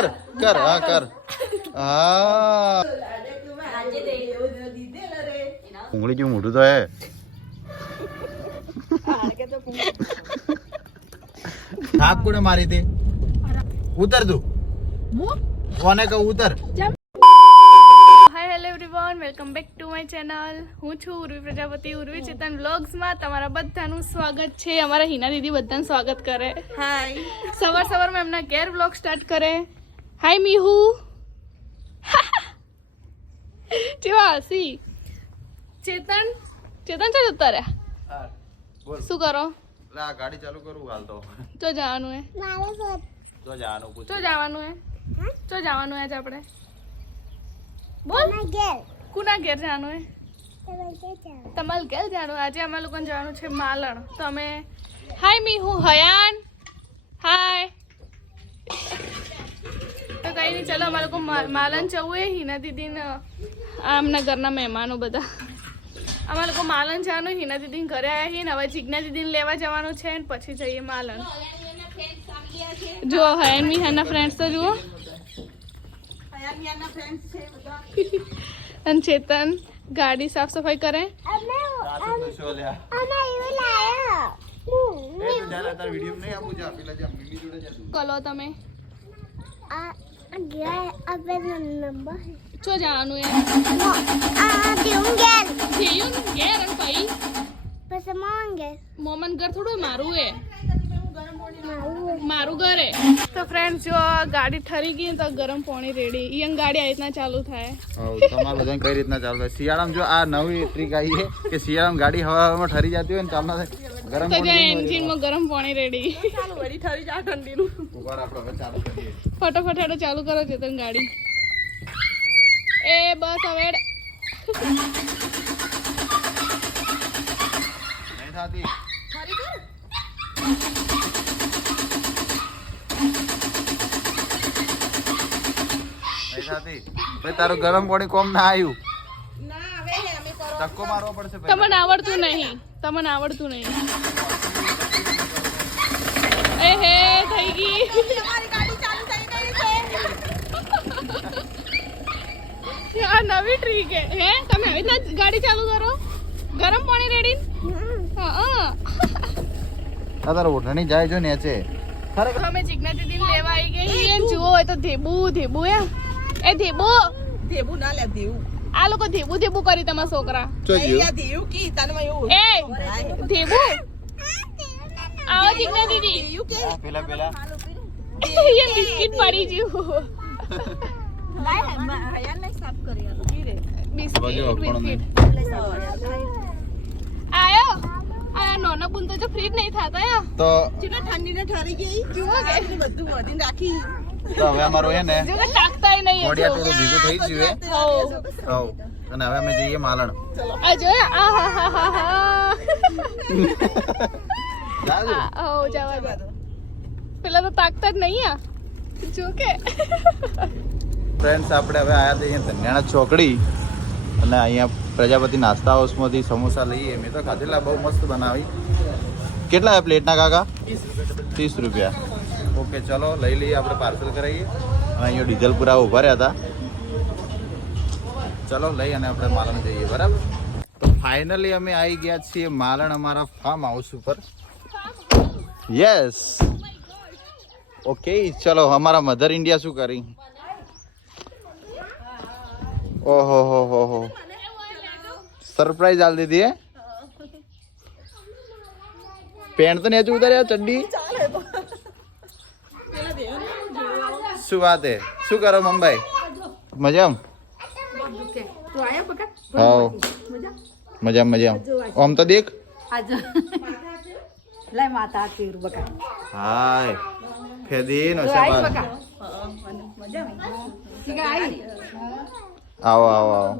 કર કર હા કર. હા. ઉંગળી જેવું મોટું તો હે થાક કોને મારી હતી? ઉતર તું. કોને કહું ઉતર. Hi hello everyone welcome back to my channel હું છું ઉર્વી પ્રજાપતિ ઉર્વી ચેતન વ્લોગ્સમાં તમારા બધાનું સ્વાગત છે. અમારા હિના દીદી બધાનું સ્વાગત કરે. હાય સવાર સવારમાં એમના ઘેર વ્લોગ સ્ટાર્ટ કરે. હાય મીહુ કેવા હસી ચેતન ચેતન ચા જતા રહ્યા શું કરો? લા ગાડી ચાલુ કરું હાલ તો. તો જવાનું હે. જો જવાનું પૂછ. તો જવાનું હે. તો જવાનું હે આજ આપણે. બોલ. કુના ઘેર જવાનું હે? તમારે ઘેર જવાનું. આજે અમે લોકોને જવાનું છે માલણ. તો અમે હાય મી હું હયાન હાય તો કઈ નહીં ચલો અમારે લોકો મા- જવું એ હિના દીદીને આમના ઘરના મહેમાનો બધા. અમારે લોકો માલણ જવાનું હિના દીદી ઘરે આવ્યા છીએ ને હવે જીજ્ઞા દીદીને લેવા જવાનું છે ને પછી જઈએ માલન જુઓ હયન મિહાના ફ્રેન્ડ્સ તો જુઓ. અને ચેતન ગાડી સાફ સફાઈ કરે. કલો તમે. ચો જવાનું એ થયું ઘેર. અને પછી? મોમન ઘર. થોડું મારું એ મારું ઘરે. તો ફ્રેન્ડ જો ગાડી ઠરી ગઈ તો ગરમ પાણી રેડી ઈયન ગાડી આ રીતના ચાલુ થાય. તમારે બધાને કઈ રીતના ચાલુ થાય? શિયાળામાં જો આ નવી ટ્રીક આવી છે કે શિયાળામાં ગાડી હવામાં ઠરી જતી હોય ને ચાલના થાય ગરમ તો એન્જિનમાં ગરમ પાણી રેડી ચાલુ વળી ઠરી જા ઠંડીનું ફટાફટ હેડો ચાલુ કરો ચેતન ગાડી. એ બસ હવે નહીં થતી. ભાઈ તારું ગરમ પાણી કોમ ના આવ્યું ના હવે હે અમે કરો. ધક્કો મારવો પડશે તમને આવડતું નહીં. તમને આવડતું નહીં. એ હે થઈ ગઈ. છે. આ નવી ટ્રીક હે હે તમે આવી રીતના ગાડી ચાલુ કરો? ગરમ પાણી રેડી? હા આ તારો ઓઢણી જાય જો નેચે. ખરેખર અમે જીજ્ઞા દીદી લેવા આવી ગઈ એ જુઓ એ તો ધેબુ ધેબુ એ એ ધેબુ. દેવું ના લે દેવું આ લોકો ધેબુ ધેબુ કરી તમારા છોકરા. દેવું કી તને માં એવું એ ધેબુ. આવો જીજ્ઞા દીદી. પેલા પેલા. એ બિસ્કિટ પડી ગયું. આયો. આ નાનો બુન તો જો ફ્રીજ નહીં થતા યા તો ઠંડી ને ઠરી ગઈ. જુઓ કે. બધું વધીને રાખી. તો હવે અમારું એને મોડિયા. થોડું ભેગું થઈ ગયું હવ. અને હવે અમે જઈએ માલણ. આ જો આ હા હા હા હા. જાજો. જવા દો. પેલા તો તાકતા જ નહીં આ. જો કે. ફ્રેન્ડ્સ આપણે હવે આયા છીએ ધન્યાણા ચોકડી. અને અહીંયા પ્રજાપતિ નાસ્તા હાઉસમાંથી સમોસા લઈએ. મેં તો ખાધેલા બહુ મસ્ત બનાવી. કેટલા પ્લેટના કાકા? ત્રીસ રૂપિયા. ઓકે ચલો લઈ લઈએ આપણે પાર્સલ કરાવીએ. અને અહીંયા ડીઝલ પૂરા ઊભા રહ્યા હતા. ચલો લઈ અને આપણે માલણ જઈએ બરાબર? તો ફાઇનલી અમે આવી ગયા છીએ માલણ અમારા ફાર્મ હાઉસ ઉપર. યસ ઓકે ચલો અમારા મધર ઇન્ડિયા શું કરી? ઓહો હો હો હો. સરપ્રાઈઝ આલ દીધી હે? પેન્ટ તો ને હજુ ઉતાર્યા ચડ્ડી? શું વાત હે શું કરો મુંબઈ મજામ હાવ મજામ મજામ આમ તો દેખ લે માતા તીર બકા હાય ફેદી નો શાબાશ આવો આવો આવો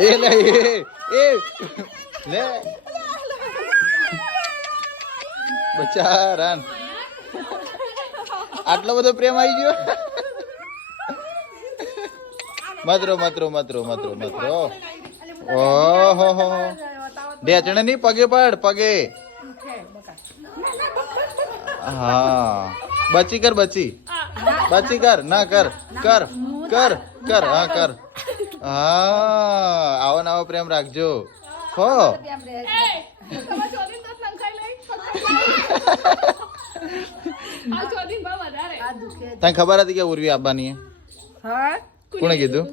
એ લે એ એ લે બચારાન આટલો બધો પ્રેમ આવી ગયો? મતરો મતરો મતરો મતરો મતરો ઓહો હો ઢેચણે નહીં પગે પડ પગે. હા. બચી કર બચી. બચી કર ના કર કર કર કર હા કર. હા આવો ને આવો પ્રેમ રાખજો. હો. તને ખબર હતી કે ઉર્વી આવવાની હે? હા? કોણે કીધું?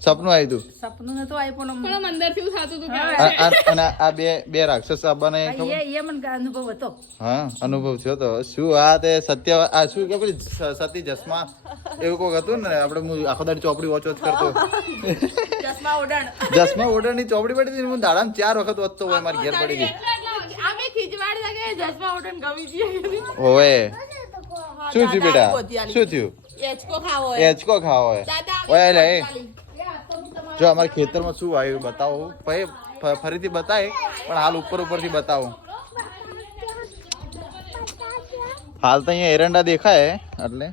સપનું આવ્યું તું? સપનું નતું આપ્યું પણ અંદરથી થતું હતું કે આ- આ- અને આ બે બે રાક્ષસ આવવાના એ એ એ મને અનુભવ હતો. હા અનુભવ થયો તો. શું આ તે સત્ય આ શું કે પેલી સતી જસમાં? એવું કોક હતું ને આપણે હું આખો દાડી ચોપડી વોચ વોચ કરતો. જસમાં ઓર્ડરની ચોપડી પડી હતી ને હું દાડામાં ચાર વખત વધતો હોય મારી ઘેર પડી ગઈ અમે ખીજવાડ લાગે જસમાં ઓટન ગમી જઈએ. ઓએ શું થયું બેટા? શું થયું? એચકો ખાવો એચકો ખાવો ઓય લે. જો અમારા ખેતરમાં શું આવ્યું બતાવો. પછી ફરીથી બતાય પણ હાલ ઉપર ઉપરથી બતાવો. હાલ તો અહીંયા એરંડા દેખાય એટલે.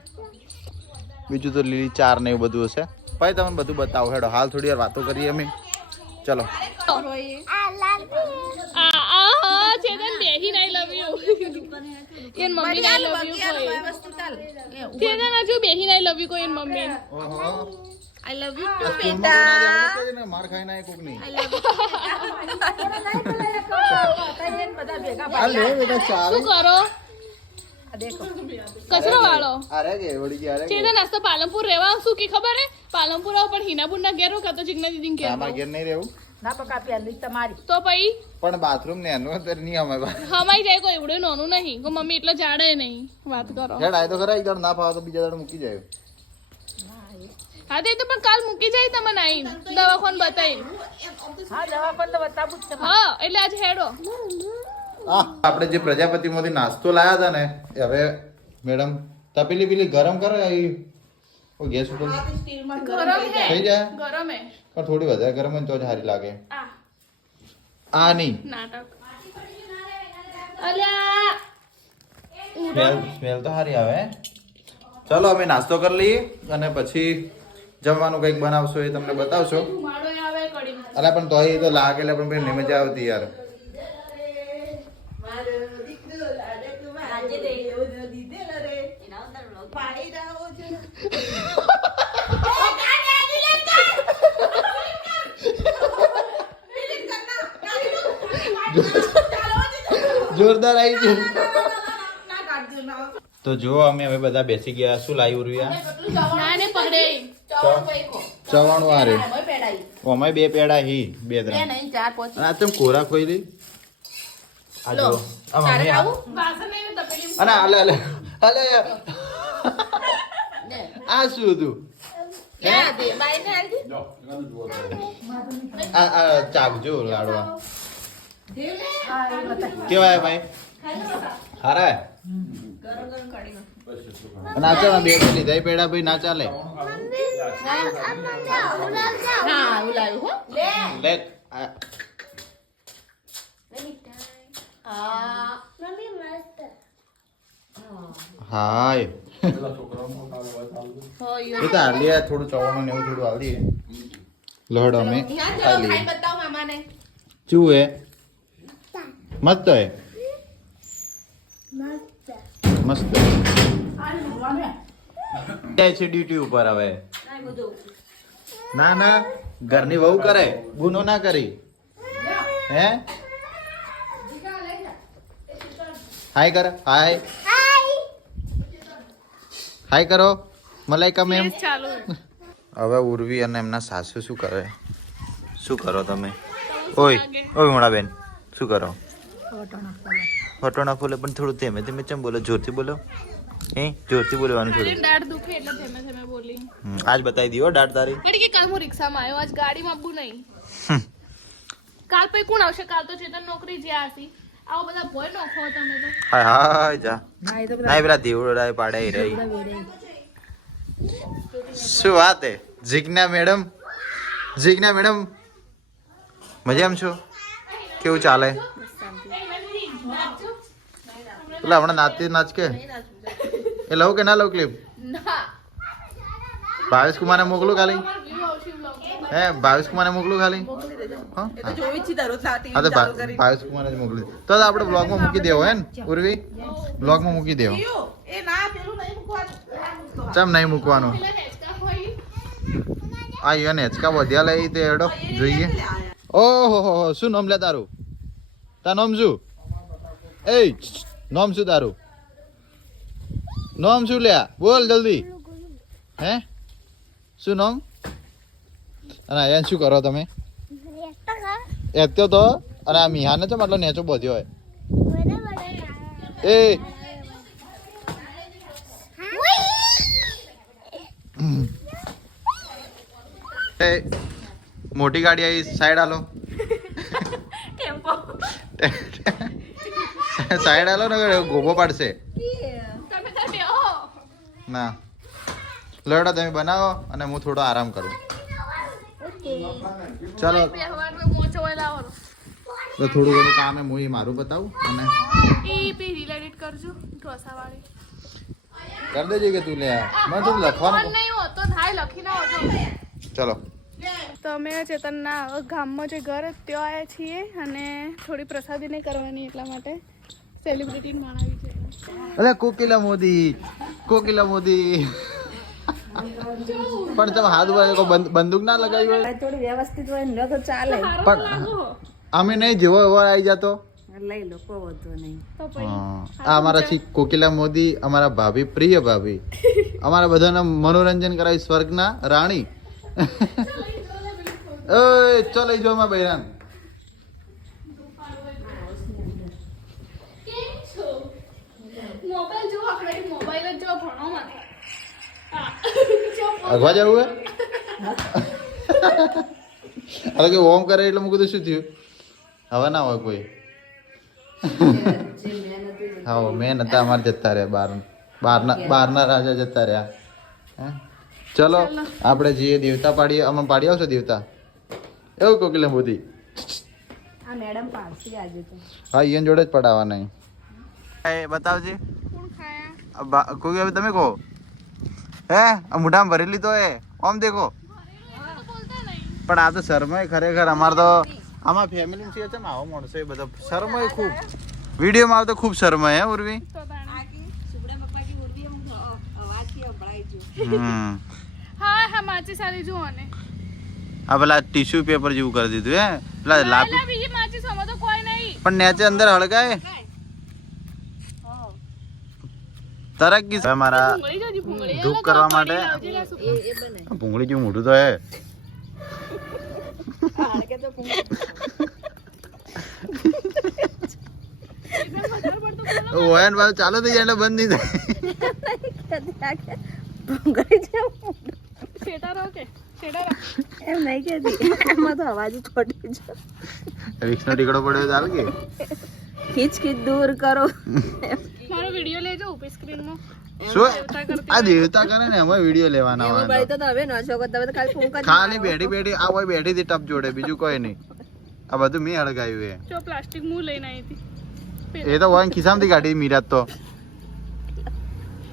બીજું તો લીલી ચાર ને એવું બધું હશે. ભાઈ તમને બધું બતાવો. હેડો હાલ થોડી વાર વાતો કરીએ અમે. ચલો. Chetan I love you and mummy I love you કોઈ વસ્તુ ચાલ ચેતન હજુ બેહી નાઈ લવ યુ કોઈ and mummy I love you માર ખાઈ ના કોક નહીં. બધા ભેગા આ લે શું કરો? કચરો વાળો. અરે કે અરે ચેતન આજ પાલનપુર રહેવા શું કે ખબર હે? પાલનપુર આવો પણ હિનાપુર ના ઘેર કાતો જીગ્ના દીદી ઘેર અમારા ઘેર નહીં રહેવું. ના પકા પહેલી તમારી. તો પછી? પણ બાથરૂમ ને એનું અત્યારે નહીં અમે હમાઈ જાય કોઈ એવડું નાનું નહીં. મમ્મી એટલે જાડે નહીં. વાત કરો. હેડ આય તો ખરા એક દાડો ના ફાવે તો બીજા દાડો મૂકી જાય. હા તે તો પણ કાલ મૂકી જાય તમને આઈને. દવાખાન બતાવી હા દવા પણ તો બતાવું જ હા એટલે આજે હેડો. આપણે જે પ્રજાપતિમાંથી નાસ્તો લાયા હતા ને હવે મેડમ તપેલી પેલી ગરમ કરો એ ઓ ગેસ ઉપર. ગરમ થઈ જાય? ગરમ હે. પણ થોડી વધારે ગરમ હોય તો જ સારી લાગે. આ. નહીં. નાટક. અલ્યા સ્મેલ સ્મેલ તો સારી આવે. ચલો અમે નાસ્તો કરી લઈએ અને પછી જમવાનું કંઈક બનાવશો એ તમને બતાવશો. માડો આવે કડી અલા પણ તો એ તો લાગે એટલે પણ નહીં મજા આવતી યાર. જોરદાર આવી ગયું. તો જો અમે હવે બધા બેસી ગયા શું લાવી ઉર્વિયા? ના ને પકડે ચવાણું આ રે ઓમાય બે પેડા હી બે ત્રણ. આ તમે કોરા ખોઈ લી આ જો અને અલે અલે અલે આ શું હતું? આ આ ચાકજો લાડવા. કેવાય ભાઈ? હારા? હે? ના આ બે પેલી લીધા પેડા ભાઈ ના ચાલે લે એ તો હાલી આ થોડું ચવાણું ને એવું થોડું હાલી લહડ અમે. શું લઈએ. હે મસ્ત હે મસ્ત. છે ડ્યુટી ઉપર હવે. ના ના ઘરની વહુ કરે. ગુનો ના કરી. હે? હાય કર હાય હાય કરો. મલાઈકા મેમ હવે ઉર્વી અને એમના સાસુ શું કરે? શું કરો તમે? ઓય ઓય મોણાબેન શું કરો? ફટોના ફૂલે. પણ થોડું ધીમે ધીમે ચમ બોલો? જોરથી બોલો. હે? જોરથી બોલવાનું થોડું. દાઢ દુખે એટલે ધીમે ધીમે બોલી. આજ બતાવી દીધો દાટ તારી. પણ કે કાલ હું રિક્ષામાં આવ્યો આજ ગાડીમાં આપવું નહીં. કાલ પછી કોણ આવશે? કાલ તો ચેતન નોકરી જ્યાં હતી આવો બધા ભોય નોખો તમે તો. હાય હાય જા. ના એ તો ના પેલા દેવડા પાડે રહી. શું વાત હે? જીજ્ઞા મેડમ? જીજ્ઞા મેડમ? મજામાં છો? કેવું ચાલે? પેલા હમણાં નાચતી નાચ કે એ લઉં કે ના લઉં ક્લિપ ભાવેશ કુમારને મોકલું ખાલી. હે ભાવેશ કુમારને મોકલું ખાલી? હા? તો ભાવેશ કુમારને જ મોકલી તો તો આપણે બ્લોગમાં મૂકી દેવો હે ને ઉર્વી? બ્લોગમાં મૂકી દેવો. ચમ નહીં મૂકવાનું? આ યન હેચકા વધ્યા લઈ તે એડો જોઈએ. ઓહો હો હો શું નામ લે તારું? તાર નામ શું? એ નામ શું તારું? નામ શું લ્યા? બોલ જલ્દી. હે? શું નામ? અને અહીંયા શું કરો તમે? એત્યો તો? અને આ મિહાને તો મતલબ નેચો બધ્યો હોય. એ એ મોટી ગાડી આવી સાઈડ હાલો. સાઈડ હાલો ને ગોબો પાડશે. ના. લડો તમે બનાવો અને હું થોડો આરામ કરું. ચાલો. તો થોડું ઘણું કામ એ હું એ મારું બતાવું અને કરી દેજે કે તું લે મને થોડું લખવાનું નહીં હોતો થાય લખીને આવજો. ચલો. તો અમે ચેતનના ગામમાં જે ઘર ત્યાં આવ્યા છીએ અને થોડી પ્રસાદી નહીં કરવાની એટલા માટે. સેલિબ્રિટી માણાવી છે. અરે કોકિલા મોદી કોકિલા મોદી. પણ તમે હાથ ઉપર બંદૂક ના લગાવી હોય? થોડી વ્યવસ્થિત હોય ન તો ચાલે. પણ અમે નહીં જેવો એવો આવી જતો. લઈ લો કોઈ વધુ નહીં. તો પછી હા. આ અમારા છે. કોકિલા મોદી અમારા ભાભી પ્રિય ભાભી. અમારા બધાને મનોરંજન કરાવી સ્વર્ગના રાણી. ઓય ચો લઈ જાઓ માં બૈરાન કેમ છો મોબાઈલ જો આપણે અગવા જવું હે અરે કે ઓમ કરે એટલે મૂકું શું થયું? હવે ના હોય કોઈ. હા મેન હતા અમારે જતા રહ્યા બાર બારના બારના રાજા જતા રહ્યા. હે? ચલો આપણે જઈએ દેવતા પાડીએ અમે પાડી આવશો દેવતા? એવું કોકિલ મોદી આજે હા ઈયન જોડે જ પડાવવા નહીં બતાવજે. કોઈ હવે તમે કહો. હે? આ મોઢામાં ભરેલી તો એ. ઓમ દેખો. પણ આ તો શરમાય ખરેખર. અમારે તો આમાં ફેમિલી છે છે ને? આવો માણસો એ બધો શરમાય ખૂબ. વિડીયોમાં આવતો ખૂબ શરમાય હે ઉર્વી? હું અવાજથી સંભળાઈ જુ હમ હા હા માચી સારી જુઓ ને આ પેલા ટીશ્યુ પેપર જેવું કરી દીધું હે? પેલા લાભ પેલા બીજી માચી સમો તો કોઈ નહીં. પણ નેચે અંદર હળગાય? તરક છે મારા ભૂંગળી ધૂપ કરવા માટે ભૂંગળી જેવું મોઢું તો હે. ઓયન બાજુ ચાલુ થઈ જાય એટલે બંધ નહીં થાય. એમ નહીં કેતી આમાં તો અવાજ છોટી છે. વિક્સનો ટીકડો પડ્યો ચાલ કે? ખીચ ખીચ દૂર કરો. મારો વિડિયો લેજો ઉપર સ્ક્રીનમાં આ દેવતા કરે ને અમે વીડિયો લેવાના હોય તો હવે ન શકો તમે તો ખાલી ફોન કરી ખાલી બેઠી બેઠી આ હોય બેઠી હતી ટપ જોડે બીજું કોઈ નહીં. આ બધું મેં હળગાવ્યું હે જો પ્લાસ્ટિક મું લઈને આવી હતી. એ તો હોય ખિસ્સામાંથી કાઢી મીરાત તો.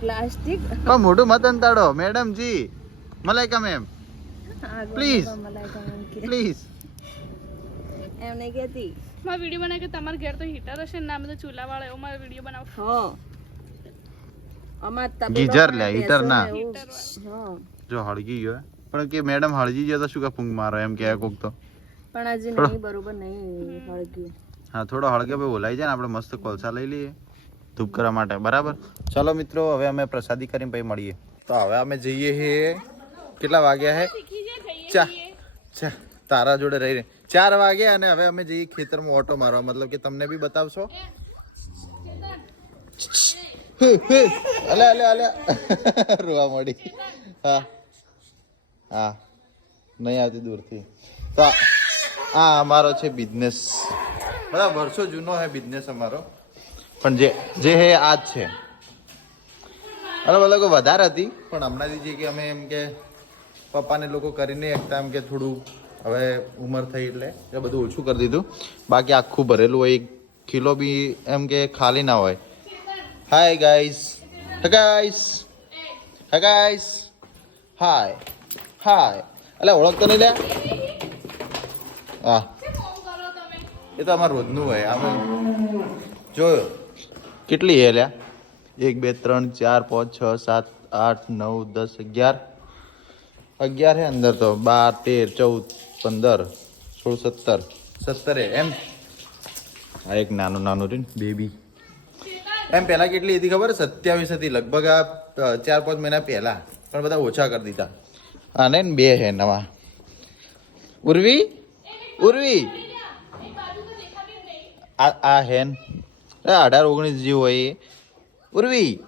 પ્લાસ્ટિક પણ મોટું મત અંતાડો madam ji Malaika ma'am please please એમ નહીં કેતી મારો વીડિયો બનાવે કે તમારા ઘેર તો હીટર હશે ને ના અમે તો ચૂલા વાળા એવો મારો વીડિયો બનાવ. હા. અમાર તબેલો ગીઝર લે, બેસો હીટર ના. એવું. હા. જો હળગી ગયો હે. પણ કે મેડમ હળગી ગયો તો શું કા ફૂંક મારો એમ કે કોક તો. પણ આજે નહીં બરોબર નહીં હળગ્યું. હા થોડો હળગે ભાઈ બોલાઈ જાય ને આપણે મસ્ત કોલસા લઈ લઈએ. ધૂપ કરવા માટે બરાબર? ચાલો મિત્રો હવે અમે પ્રસાદી કરીને પછી મળીએ. તો હવે અમે જઈએ હે. કેટલા વાગ્યા હે? શીખી જે જઈએ ચા ચા તારા જોડે રહી રહી. ચાર વાગે અને હવે અમે જઈએ ખેતરમાં ઓટો મારવા. મતલબ કે તમને બી બતાવશો. અલે અલે અલે રોવા મળી હા. હા. નહીં આવતી દૂરથી. તો આ- અમારો છે બિઝનેસ બધા વર્ષો જૂનો હે બિઝનેસ અમારો. પણ જે જે હે આ જ છે. અરે મતલબ વધારે હતી, પણ હમણાંથી જે કે અમે એમ કે પપ્પાને લોકો કરી નહીં શકતા એમ કે થોડું હવે ઉંમર થઈ એટલે એ બધું ઓછું કરી દીધું. બાકી આખું ભરેલું હોય, એક કિલો બી એમ કે ખાલી ના હોય. Hi guys guys guys hi hi એટલે ઓળખતો નહીં લે હા એ તો અમારું રોજનું હોય. આમ જોયો. કેટલી હે લ્યા? એક, બે, ત્રણ, ચાર, પાંચ, છ, સાત, આઠ, નવ, દસ, અગિયાર. અગિયાર હે અંદર તો. બાર, તેર, ચૌદ પંદર સોળ સત્તર. સત્તર એમ? આ એક નાનું નાનું રહ્યું બેબી એમ પહેલાં કેટલી હતી ખબર? સત્યાવીસ હતી. લગભગ આ ચાર પાંચ મહિના પહેલાં. પણ બધા ઓછા કરી દીધા. આને બે હે નવા. ઉર્વી? ઉર્વી? આ આ હેન એ અઢાર ઓગણીસ જે હોય એ. ઉર્વી?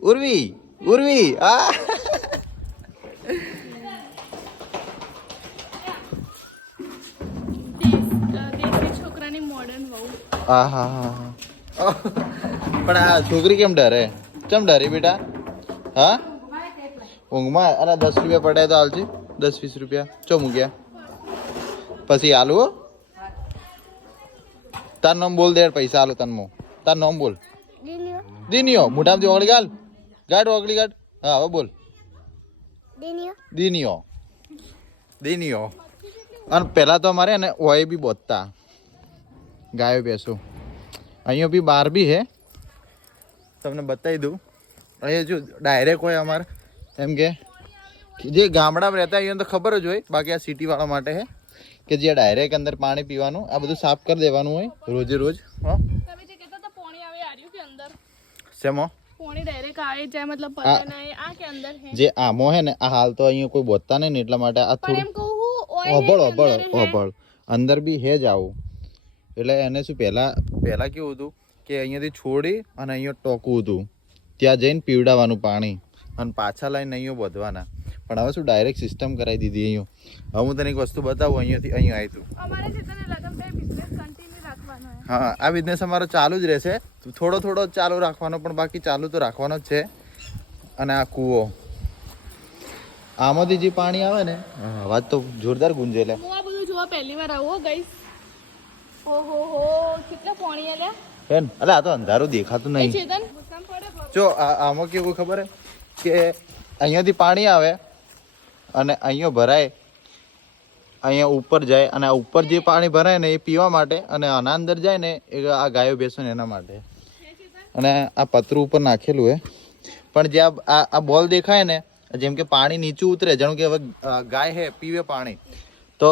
ઉર્વી? ઉર્વી? આ! હા હા હા પણ આ છોકરી કેમ ડરે કેમ ડરી બેટા? હા? ઊંઘમાં? અરે દસ રૂપિયા પડે તો હાલજી. દસ વીસ રૂપિયા. ચો મૂક્યા? પછી આલુ હો. તાર નામ બોલ દે પૈસા હાલો તન મો. તાર નામ બોલ. દિનિયો મોઢામાંથી ઓગળી ગાલ. ગાડ ઓગળી ગાડ હા હવે બોલ. દિનિયો દિનિયો અને પહેલાં તો અમારે ને ઓય બી બોતતા ગાયો બેસો. અહીંયા બી બાર બી છે. તમને બતાવી દઉં. અહીંયા જો ડાયરેક્ટ હોય અમારે. એમ કે? જે ગામડામાં રહેતા અહીંયા તો ખબર જ હોય બાકી આ સિટીવાળા માટે છે કે જે ડાયરેક્ટ અંદર પાણી પીવાનું આ બધું સાફ કરી દેવાનું હોય રોજે રોજ. હા. તમે જે કહેતા હતા પોણી આવે આર્યું કે અંદર? શેમો? જે આમો હે ને આ હાલ તો અહીંયા કોઈ બોતતા નહીં એટલા માટે આ થોડું અભળ અભળ અંદર અભળ અંદર બી હે જ આવું. એટલે એને શું પહેલાં પહેલાં કેવું હતું કે અહીંયાથી છોડી અને અહીંયા ટોકવું હતું. ત્યાં જઈને પીવડાવવાનું પાણી અને પાછા લઈને અહીંયા વધવાના. પણ હવે શું ડાયરેક્ટ સિસ્ટમ કરાવી દીધી અહીંયા. હવે હું તને એક વસ્તુ બતાવું અહીંયાથી અહીંયા આવી તું. અમારે છે તને લગન થાય બિઝનેસ કન્ટિન્યુ રાખવાનો હે. હા આ બિઝનેસ અમારો ચાલુ જ રહેશે. થોડો થોડો ચાલુ રાખવાનો પણ બાકી ચાલુ તો રાખવાનો જ છે. અને આ કૂવો. આમાંથી જે પાણી આવે ને વાત તો જોરદાર ગુંજે લે. હું આ બધું જોવા પહેલી વાર આવો ગઈશ ઓહો હો કેટલા પોણી આલ્યા હે અલે આ તો અંધારું દેખાતું નહીં. ચેતન જો આમાં કેવું ખબર હે? કે અહીંયાથી પાણી આવે અને અહીંયા ભરાય અહીંયા ઉપર જાય અને આ ઉપર જે પાણી ભરાય ને એ પીવા માટે અને આના અંદર જાય ને એ આ ગાયો બેસો ને એના માટે. અને આ પતરું ઉપર નાખેલું હે. પણ જે આ- આ આ બોલ દેખાય ને જેમ કે પાણી નીચું ઉતરે જાણું કે હવે ગાય હે પીવે પાણી. તો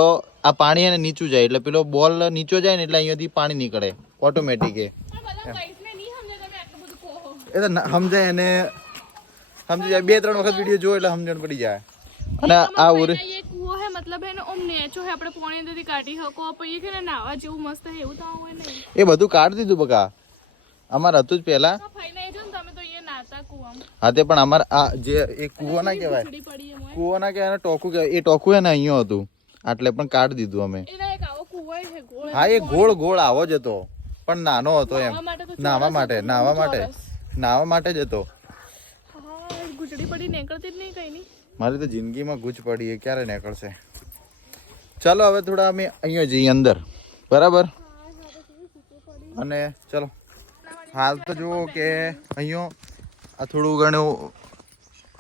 આ પાણી એને નીચું જાય એટલે પેલો બોલ નીચો જાય ને એટલે અહીંયાથી પાણી નીકળે ઓટોમેટિક એ. તો સમજાય એને. સમજી જાય. બે ત્રણ વખત વીડિયો જોયો એટલે સમજણ પડી જાય. અને આ ઉર કૂવો હે મતલબ એને ઓમ નેચો હે આપણે પોણી અંદરથી કાઢી શકો પછી કે નાવા જેવું મસ્ત હે એવું તો હોય નહીં. એ બધું કાઢી દીધું બકા. અમારે હતું જ પહેલા. તો ફાઈને જો ને તમે તો એ નાતા કૂવામાં. હા તે પણ અમારે આ જે એ કૂવો ના કહેવાય. કૂવો ના કહેવાય ટોકું કહેવાય. એ ટોકું હે ને અહીંયા હતું. એટલે પણ કાઢી દીધું અમે. હે એ ગોળ ગોળ. આવો જ હતો. પણ નાનો હતો એમ. નાવા માટે નાવા માટે નાવા માટે. જ હતો. મારી તો જિંદગીમાં ગુજ પડી એ ક્યારે નીકળશે? ચાલો હવે થોડા અમે અહીંયા જઈએ અંદર. બરાબર? અને ચલો. હાલ તો જુઓ કે અહીંયા આ થોડું ઘણું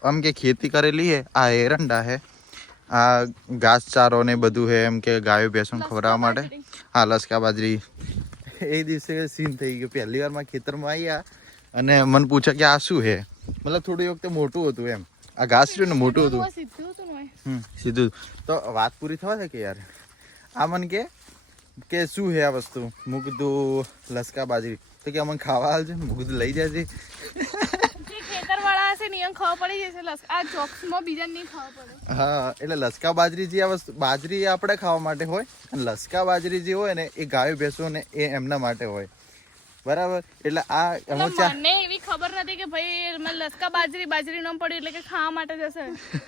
આમ કે ખેતી કરેલી હે આ એરંડા હે આ ઘાસચારો ને બધું હે એમ કે ગાયો ભેંસો ખવડાવવા માટે. હા લસકા બાજરી. એ દિવસે સીન થઈ ગયો. પહેલી વારમાં ખેતરમાં આવ્યા અને મને પૂછ્યા કે આ શું છે મતલબ થોડી વખતે મોટું હતું એમ. આ ઘાસ રહ્યું ને મોટું હતું સીધું હમ સીધું. તો વાત પૂરી થવા છે કે યાર? આ મન કે કે શું છે આ વસ્તુ? મૂક કીધું લસકા બાજરી. તો કે અમને ખાવા હાલ છે મૂક લઈ જાય છે હશે ને એમ ખબર પડી જશે લસ આ જોક્સમાં બીજા નહીં ખબર પડે. હા એટલે લસકા બાજરી જે આ વસ્તુ બાજરી આપણે ખાવા માટે હોય અને લસકા બાજરી જે હોય ને એ ગાયો ભેંસો ને એ એમના માટે હોય. બરાબર? એટલે આ અમુક ચા મને એવી ખબર નથી કે ભાઈ મને લસકા બાજરી બાજરી ન પડી એટલે કે ખાવા માટે જશે.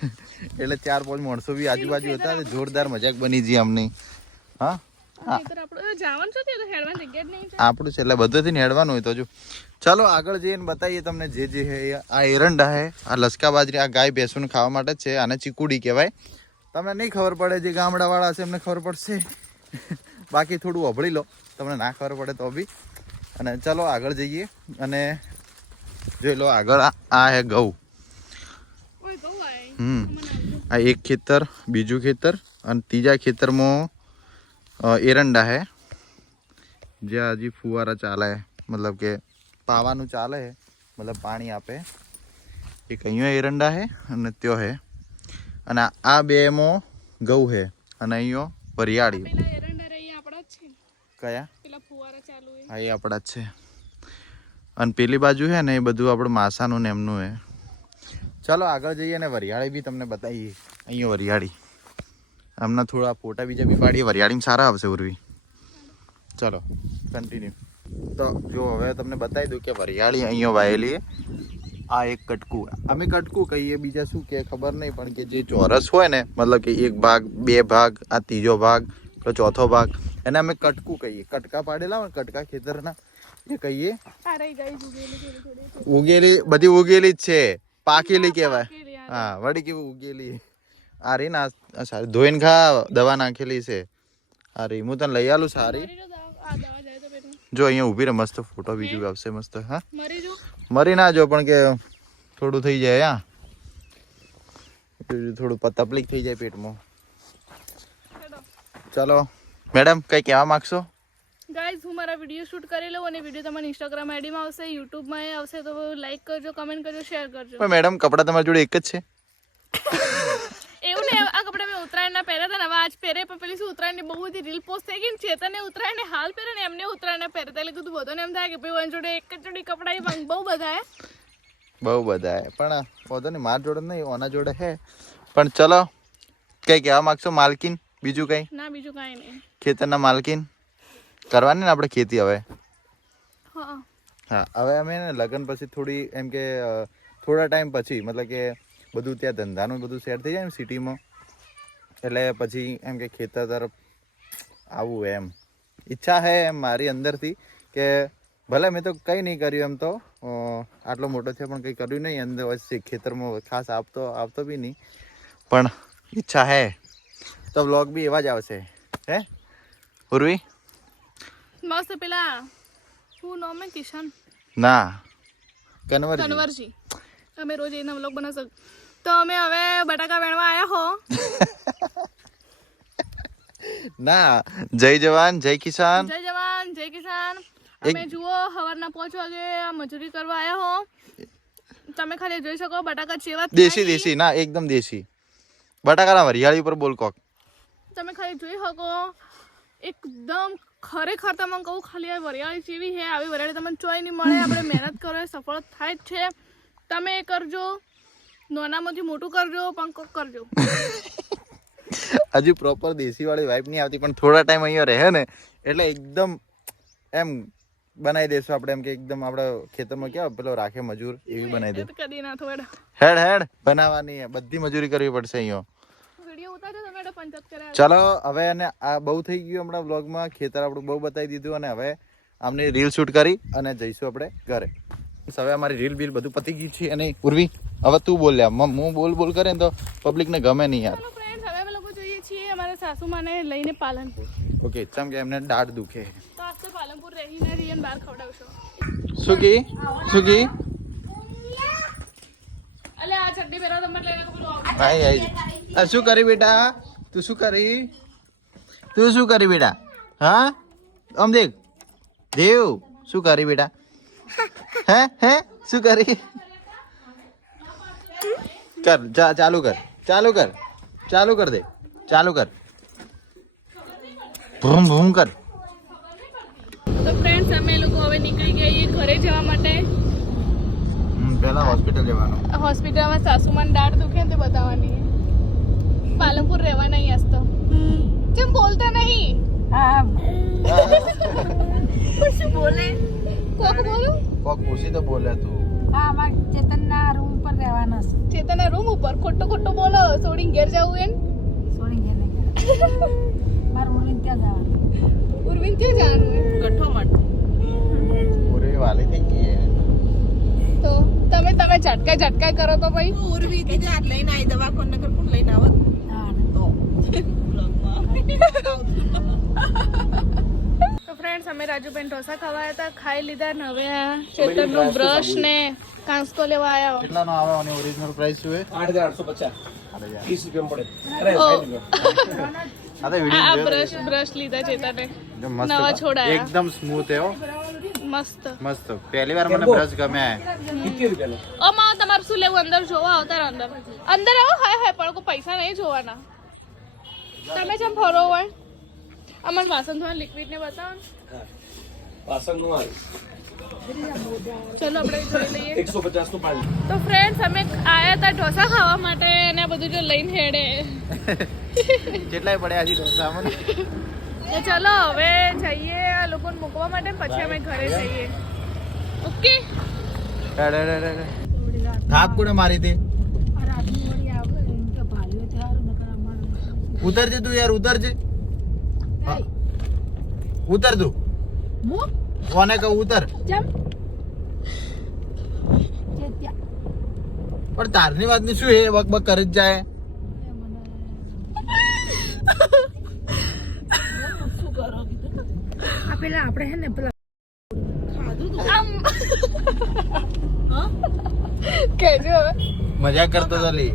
એટલે ચાર પાંચ માણસો બી આજુબાજુ હતા જોરદાર મજાક બની જી અમને હા? આપણું જવાનું છે છે. છે એટલે બધેથી હેડવાનું હોય તો જો. ચાલો આગળ જઈને બતાવીએ તમને જે જે છે. આ એરંડા હે આ લસકા બાજરી આ ગાય ભેંસોને ખાવા માટે છે આને ચીકુડી કહેવાય. તમને નહીં ખબર પડે જે ગામડાવાળા છે એમને ખબર પડશે. બાકી થોડું અભળી લો તમને ના ખબર પડે તો બી. અને ચાલો આગળ જઈએ. અને જોઈ લો આગળ આ હે ઘઉં. હમ. આ એક ખેતર બીજું ખેતર અને ત્રીજા ખેતરમાં એરંડા હે જ્યાં હજી ફુવારા ચાલે મતલબ કે પાવાનું ચાલે મતલબ પાણી આપે એક અહીંયા એરંડા હે અને ત્યો હે અને આ- બે બેમાં ઘઉં હે અને અહીંયા વરિયાળી કયા હા એ આપણા જ છે અને પેલી બાજુ છે ને એ બધું આપણું માસાનું ને એમનું હે ચાલો આગળ જઈએ ને વરિયાળી બી તમને બતાવીએ અહીંયા વરિયાળી આમના થોડા ફોટા બીજા બી પાડીએ. વરિયાળીમાં સારા આવશે ઉર્વી. ચલો કન્ટિન્યુ તો જો હવે તમને બતાવી દઉં કે વરિયાળી અહીંયા વાયેલી. આ એક કટકું. અમે કટકું કહીએ, બીજા શું કે, ખબર નહીં, પણ કે જે ચોરસ હોય ને, મતલબ કે એક ભાગ, બે ભાગ, આ ત્રીજો ભાગ, પેલો ચોથો ભાગ, એને અમે કટકું કહીએ. કટકા પાડેલા હોય કટકા ખેતરના, એ કહીએ. ઉગેલી, બધી ઉગેલી જ છે. પાકેલી કહેવાય. હા, વળી કેવું ઉગેલી. આ રહી ને સારી. ધોઈને ખા દવા નાખેલી છે. આ હું તને લઈ આલું સારી. જો અહીંયા ઊભી રહે મસ્ત ફોટો બીજું આવશે મસ્ત હા? મરી ના જો પણ કે થોડું થઈ જાય હા? થોડું તકલીફ થઈ જાય પેટમાં. ચાલો. મેડમ કઈ કહેવા માંગશો? ગાઈઝ હું મારા વીડિયો શૂટ કરી લઉં અને વીડિયો તમારી ઇન્સ્ટાગ્રામ આઈડીમાં આવશે યુટ્યુબમાં આવશે તો લાઈક કરજો કમેન્ટ કરજો શેર કરજો. પણ મેડમ કપડાં તમારી જોડે એક જ છે? એવું ને આ કપડા મેં ઉત્તરાયણના પહેર્યા હતા ને હવે આજ પહેરે પણ પેલી શું ઉત્તરાયણની બહુ બધી રીલ પોસ્ટ થઈ ગઈ ને ચેતને ઉત્તરાયણને હાલ પહેરે ને એમને ઉત્તરાયણના પહેરતા એટલે કીધું બધોને એમ થાય કે ભાઈ વન જોડે એક જ જોડી કપડા બહુ બધા બહુ બધા પણ વાંધો નહીં માર જોડે નહીં ઓના જોડે હે. પણ ચલો કઈ કહેવા માંગશો? માલકીન? બીજું કઈ? ના બીજું કઈ નહીં. ખેતરના માલકીન? કરવાની ને આપણે ખેતી હવે? હા. હા હવે અમે ને લગ્ન પછી થોડી એમ કે થોડા ટાઈમ પછી મતલબ કે બધું ત્યાં ધંધાનું બધું સેટ થઈ જાય ને સિટીમાં. એટલે પછી એમ કે ખેતર તરફ આવવું એમ. ઈચ્છા હે એમ મારી અંદરથી કે ભલે મેં તો કંઈ નહીં કર્યું એમ તો આટલો મોટો છે પણ કંઈ કર્યું નહીં. અંદર વચ્ચે ખેતરમાં ખાસ આપતો આવતો બી નહીં. પણ ઈચ્છા હે. તો વ્લોગ બી એવા જ આવશે. હે? ઉર્વી? મસ્ત પેલા શું નામ કિશન? ના. કન્વર કન્વરજી. અમે રોજ એના વ્લોગ બનાવશો તો અમે હવે બટાકા વેણવા આવ્યા હો. ના જય જવાન જય કિસાન. જય જવાન જય કિસાન. અમે જુઓ સવારના પાંચ વાગે મજૂરી કરવા આવ્યા હો. તમે ખાલી જોઈ શકો બટાકા ચેવા દેશી દેશી ના એકદમ દેશી. બટાકાના વરિયાળી ઉપર બોલ કોક. તમે ખાલી જોઈ શકો. એકદમ ખરેખર તમે કહું ખાલી આ વરિયાળી જેવી છે. આવી વરિયાળી તમને ચોય નહીં મળે. આપણે મહેનત કરો સફળ થાય જ છે. તમે કરજો. નાનામાંથી મોટું કરજો પણ કોક કરજો. હજી પ્રોપર દેશી વાળી વાઇફ નહીં આવતી પણ થોડા ટાઈમ અહીંયા રહે ને? એટલે એકદમ એમ બનાવી દેશું આપણે એમ કે એકદમ આપણે ખેતરમાં કેવા પેલો રાખે મજૂર એવી બનાવી દે. કદી હેડ. હેડ બનાવવાની. બધી મજૂરી કરવી પડશે અહીંયા. ચાલો હવે અને આ બહુ થઈ ગયું હમણાં વ્લોગમાં ખેતર આપણું બહુ બતાવી દીધું અને હવે આમની રીલ શૂટ કરી અને જઈશું આપણે ઘરે. હવે અમારી રીલ બીલ બધું પતી ગયું છે અને ઉર્વી હવે તું બોલ લ્યા હું બોલ બોલ કરે ને તો પબ્લિકને ગમે નહીં યાર. હવે અમે લોકો જોઈએ છીએ અમારા સાસુમાને લઈને પાલનપુર. ઓકે ચમ કે એમને દાઢ દુખે. તો આજ તો પાલનપુર રહીને રહીને બહાર ખવડાવશો. શું કી શું કી અલે આ ચડ્ડી પહેરો તો પેલું આવું. આઈ આઈ આ શું કરી બેટા? તું શું કરી? તું શું કરી બેટા? હા? આમ દેખ. દેવ શું કરી બેટા? હે હે શું કરી કર જા ચાલુ કર ચાલુ કર ચાલુ કર દે ચાલુ કર ભૂમ ભૂમ કર તો ફ્રેન્ડ્સ અમે લોકો હવે નીકળી ગયા છીએ ઘરે જવા માટે. પેલા હોસ્પિટલ જવાનું. હોસ્પિટલમાં સાસુમાન દાઢ દુખે ને તે બતાવવાની. પાલનપુર રહેવા નહીં આજ તો. કેમ બોલતા નહીં. શું બોલે? કોક બોલું કોક પૂછી તો બોલે તું. હા અમાર ચેતનના રૂમ ઉપર રહેવાના છે. ચેતના રૂમ ઉપર? ખોટો ખોટો બોલો સોડી ઘેર જવું એમ? સોડી ઘેર નહીં મારું ઉર્વિન ત્યાં જવાનું. ઉર્વિન ક્યાં જવાનું? ગઠ્ઠો મટ ઉર્વિ વાલી થઈ ગઈ તો તમે તમે ઝટકા ઝટકા કરો તો ભાઈ. ઉર્વી કીધું જાત લઈને આવી દવા કોણ નગર કોણ લઈને આવો હા. તો. અમે રાજુબેન ઢોસા ખવાયા હતા ખાઈ લીધા ને હવે આ નું બ્રશ ને કાંસકો લેવા આવ્યા કેટલાનો આવે અને ઓરિજિનલ પ્રાઇસ શું છે આઠ હજાર આઠસો પચાસ. અરે યાર. ત્રીસ રૂપિયા પડે. અરે. આ તો આ બ્રશ બ્રશ લીધા ચેતને. મસ્ત નવા છોડાયા. એકદમ સ્મૂથ હે મસ્ત. મસ્ત. પહેલી વાર મને બ્રશ ગમે ઓ માં તમારે શું લેવું? અંદર જોવા આવતા અંદર. અંદર આવો હાય હાય પણ કોઈ પૈસા નહીં જોવાના. તમે જેમ ફરો હોય. અમાર વાસણ ધોવા લિક્વિડ ને બતાવો વાસણનું આવે ચલો આપણે જોઈ લઈએ. એકસો પચાસનું પાણી. તો ફ્રેન્ડ્સ અમે આયા હતા ઢોસા ખાવા માટે અને આ બધું જો લઈને હેડે. કેટલાય પડ્યા તો ચલો હવે જઈએ આ લોકોને મૂકવા માટે પછી અમે ઘરે જઈએ. ઓકે? થાપ કોને મારી હતી? ઉતરજે તું યાર ઉતરજે. ઉતર તું. હું કોને કહું ઉતર. પણ તારની વાતની શું એ બક બક કરી જ જાય? પેલા આપણે હે ને પેલા આમ કેજો હવે મજાક કરતો તો લી.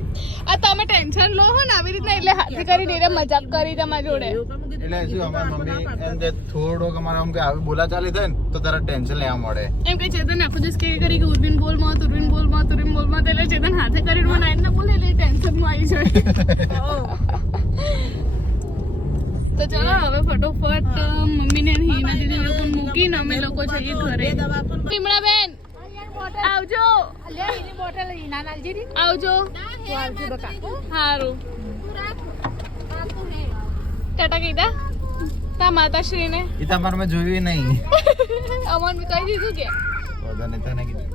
આ તમે ટેન્શન લો હો ને આવી રીતના એટલે હાથે કરી ડેરે મજાક કરી તમારી જોડે. એટલે શું અમારી મમ્મી એમ કે થોડોક અમારે આમ કે આવી બોલાચાલી થાય ને તો તારા ટેન્શન લેવા મળે. એમ કે ચેતન આખો દિવસ કે કરી કે ઉર્વિન બોલમાં ઉર્બિન બોલમાં ઉર્બિન બોલમાં એટલે ચેતન હાથે કરીને મને આઈને બોલે એટલે ટેન્શનમાં આવી જાય. તો ચલો હવે ફટોફટ મમ્મી ને હિના દીદી લોકો મૂકીને અમે લોકો જઈએ ઘરે. પીમળા બેન આવજો. આવજો. હારું. ટાટા કીધા? તા માતાશ્રી ને એ તમારે મેં જોયું નહીં. અમન કહી દીધું કે. બધાને તને કીધું.